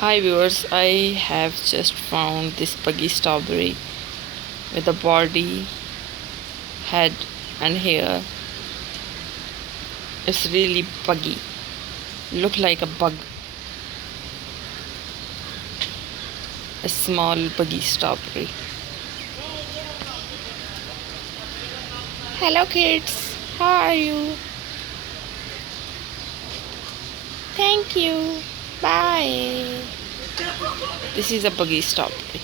Hi viewers, I have just found this buggy strawberry with a body, head and hair. It's really buggy. Look like a bug. A small buggy strawberry. Hello kids, how are you? Thank you. Bye. This is a buggy strawberry.